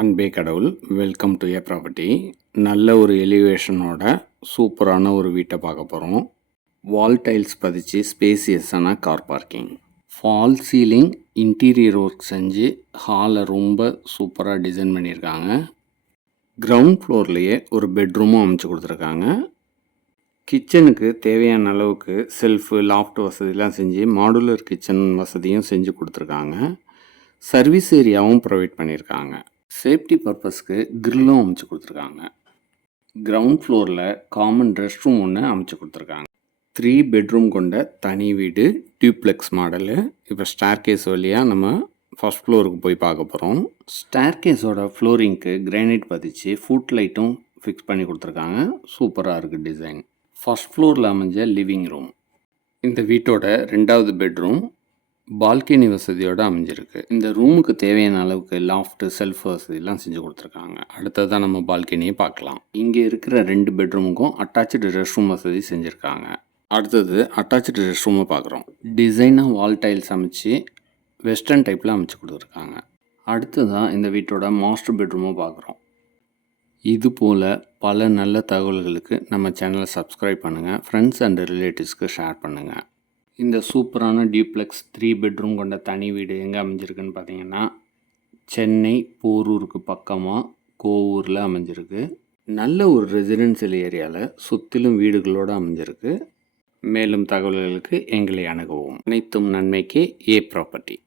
அன்பே கடவுள். Welcome to A property. நல்ல ஒரு எலிவேஷனோட சூப்பரான ஒரு வீட்டை பார்க்க போகிறோம். வால் டைல்ஸ் பதிச்சு ஸ்பேசியஸான car parking, false ceiling, interior work செஞ்சு ஹாலை ரொம்ப சூப்பராக டிசைன் பண்ணியிருக்காங்க. கிரவுண்ட் ஃப்ளோர்லேயே ஒரு பெட்ரூமும் அமைச்சு கொடுத்துருக்காங்க. கிச்சனுக்கு தேவையான அளவுக்கு செல்ஃபு, லாஃப்ட் வசதிலாம் செஞ்சு மாடுலர் கிச்சன் வசதியும் செஞ்சு கொடுத்துருக்காங்க. சர்வீஸ் ஏரியாவும் ப்ரொவைட் பண்ணியிருக்காங்க. சேஃப்டி பர்பஸ்க்கு கிரில்லும் அமைச்சு கொடுத்துருக்காங்க. கிரவுண்ட் ஃப்ளோரில் காமன் ரெஸ்ட் ரூம் ஒன்று அமைச்சு கொடுத்துருக்காங்க. 3 பெட்ரூம் கொண்ட தனி வீடு, டியூப்ளெக்ஸ் மாடலு. இப்போ ஸ்டேர்கேஸ் வழியாக நம்ம ஃபஸ்ட் ஃப்ளோருக்கு போய் பார்க்க போகிறோம். ஸ்டேர்கேஸோட ஃப்ளோரிங்க்கு கிரானைட் பதிச்சு ஃபுட் லைட்டும் ஃபிக்ஸ் பண்ணி கொடுத்துருக்காங்க. சூப்பராக இருக்குது டிசைன். ஃபஸ்ட் ஃப்ளோரில் அமைஞ்ச லிவிங் ரூம். இந்த வீட்டோட 2வது பெட்ரூம் பால்கனி வசதியோடு அமைஞ்சிருக்கு. இந்த ரூமுக்கு தேவையான அளவுக்கு லாஃப்ட்டு, செல்ஃப் வசதியெல்லாம் செஞ்சு கொடுத்துருக்காங்க. அடுத்ததான் நம்ம பால்கனியை பார்க்கலாம். இங்கே இருக்கிற 2 பெட்ரூமுக்கும் அட்டாச்சு ரெஸ்ட் ரூம் வசதி செஞ்சுருக்காங்க. அடுத்தது அட்டாச்சு ரெஸ்ட் ரூமை பார்க்குறோம். டிசைனாக வால் டைல்ஸ் அமைச்சு வெஸ்டர்ன் டைப்பில் அமைச்சு கொடுத்துருக்காங்க. அடுத்ததான் இந்த வீட்டோட மாஸ்டர் பெட்ரூமை பார்க்குறோம். இது போல் பல நல்ல தகவல்களுக்கு நம்ம சேனலை சப்ஸ்கிரைப் பண்ணுங்கள். ஃப்ரெண்ட்ஸ் அண்ட் ரிலேட்டிவ்ஸ்க்கு ஷேர் பண்ணுங்கள். இந்த சூப்பரான டியூப்ளெக்ஸ் 3 பெட்ரூம் கொண்ட தனி வீடு எங்கே அமைஞ்சிருக்குன்னு பார்த்தீங்கன்னா, சென்னை போரூருக்கு பக்கமாக கோவூரில் அமைஞ்சிருக்கு. நல்ல ஒரு ரெசிடென்ஷியல் ஏரியாவில் சுற்றிலும் வீடுகளோடு அமைஞ்சிருக்கு. மேலும் தகவல்களுக்கு எங்களை அணுகவும். அனைத்தும் நன்மைக்கு ஏ ப்ராப்பர்ட்டி.